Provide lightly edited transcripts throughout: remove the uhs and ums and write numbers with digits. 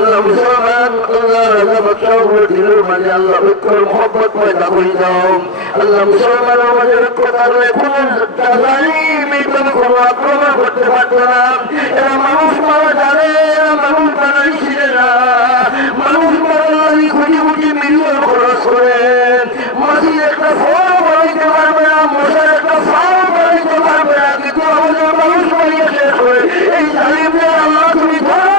আল্লাহ মুসলমান আল্লাহ রাজা বাদশাহ দিলের মাঝে আল্লাহ ঐক্যর মহব্বত পয়দা করে দাও আল্লাহ মুসলমান আমাদের কথার কোন জালিম কোনো আক্রমণ করতে পারত না এরা মানুষ মারা জানে এরা মানুষ মারাই ছিল না মানুষ মারাই খুঁটি খুঁটি মিলিয়ন খরচ করেন মাঝি একটা ফল বানাইতে পারবে না মশার একটা ফাল বানাইতে পারবে না কিন্তু আমাদের মানুষ মারিয়ে শেষ করে এই জালিমদের আল্লাহ তুমি ধরো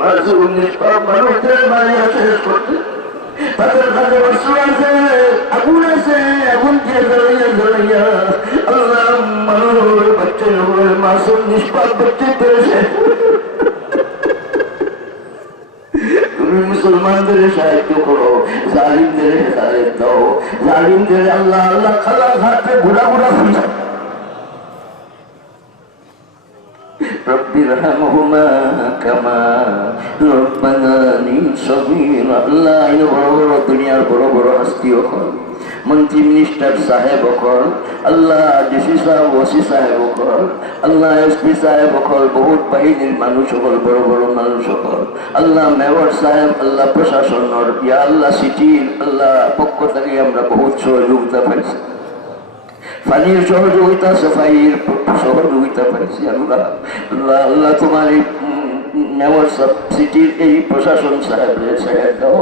মাসুম নিষ্পাপ মানুষদের মারিয়ে শেষ করতে তাদের কাছে বস্তু আছে আগুন আছে আগুন দিয়ে জ্বলাইয়া আল্লাহ মানুষ বাচ্চার উপরে মাসুম নিষ্পাপ বাচ্চা পেরেছে তুমি মুসলমানদের সাহায্য করো জালিমদের হেদায়েত দাও জালিমদের আল্লাহ আল্লাহ খালা ঘাটে ঘুরা ঘুরা رب ارحمهما كما ربياني صغيرا আল্লাহ এই বড় বড় দুনিয়ার বড় বড় হস্তি হল মন্ত্রী মিনিস্টার সাহেব হল আল্লাহ ডিসি সাহেব ওসি সাহেব হল আল্লাহ এসপি সাহেব হল বহুত বাহিনীর মানুষ হল বড় বড় মানুষ হল আল্লাহ মেয়র সাহেব আল্লাহ প্রশাসনের ইয়া আল্লাহ সিটির আল্লাহ পক্ষ থেকে আমরা বহুত সহযোগিতা পাইছি পানির সহযোগিতা সাফাইয়ের সহযোগিতা পাইছি আল্লাহ আল্লাহ আল্লাহ তোমার এই মেয়র সিটির এই প্রশাসন সাহেবের সাহেব দাও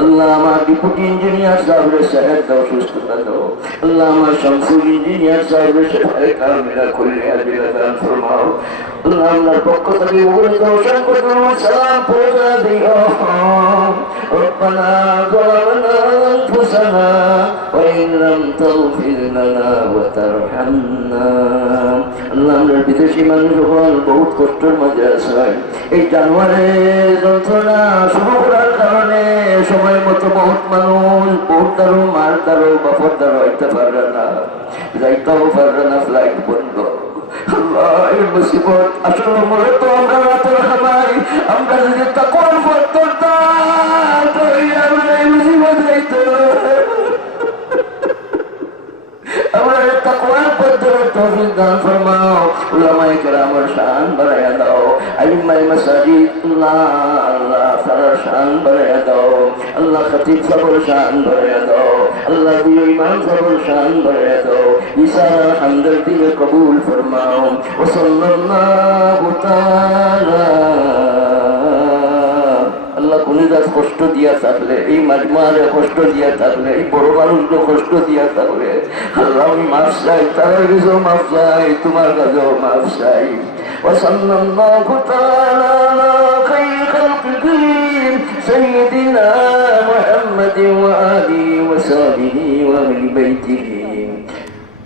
আল্লাহ আমার ডিপুটি ইঞ্জিনিয়ার সাহেবের সাহেব দাও সুস্থতা দাও আল্লাহ আমার শামসুল ইঞ্জিনিয়ার সাহেবের সাহেব কামিলা করলে আলবিরাদান ফরমাও আল্লাহ আপনার পক্ষ থেকে বলে দাও সংকট সালাম পৌঁছা দিও ربنا ظلمنا أنفسنا وإن لم تغفر لنا وترحمنا আল্লাহ আমরা বিদেশি মানুষ হল বহুত কষ্টের মাঝে আছে এই জানুয়ারির যন্ত্রণা শুরু করার কারণে সময় মতো বহুত মানুষ বহুত দারো মার দারো বাপর দারো হইতে পারবে না যাইতেও পারবে না ফ্লাইট বন্ধ আল্লাহ এই মুসিবত আসলে মনে তো আমরা রাতের খাবাই আমরা যদি তাকওয়ার পথ ধরতাম তো এই মুসিবত যাইতো আমরা তাকওয়ার পথ ধরে তৌফিক দান ফরমাও উলামায়ে কেরামের শান বাড়ায়া দাও আলিমায়ে মাসাজিদ আল্লাহ আল্লাহ সারার শান বাড়ায়া দাও আল্লাহ খতিব সাহেবের শান বাড়ায়া দাও আল্লাহ দিও ইমাম সাহেবের শান বাড়ায়া দাও ইশারা হামদর্দি কবুল ফরমাও ওয়া সাল্লাল্লাহু তাআলা আল্লাহ কলিজাত কষ্ট দিয়া থাকলে এই মাজমারে কষ্ট দিয়া থাকলে এই বড় মানুষকে কষ্ট দিয়া থাকলে আল্লাহ আমি মাফ চাই তার কাছেও মাফ চাই তোমার কাছেও মাফ চাই ওয়াসাল্লাল্লাহু তাআলা আলা খায়রি খালকিহি সাইয়্যিদিনা মুহাম্মাদিন ওয়া আলিহি ওয়া সাহবিহি ওয়া আহলি বাইতিহি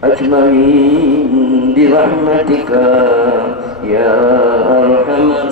আজমাইন বিরহমাতিকা ইয়া আরহামার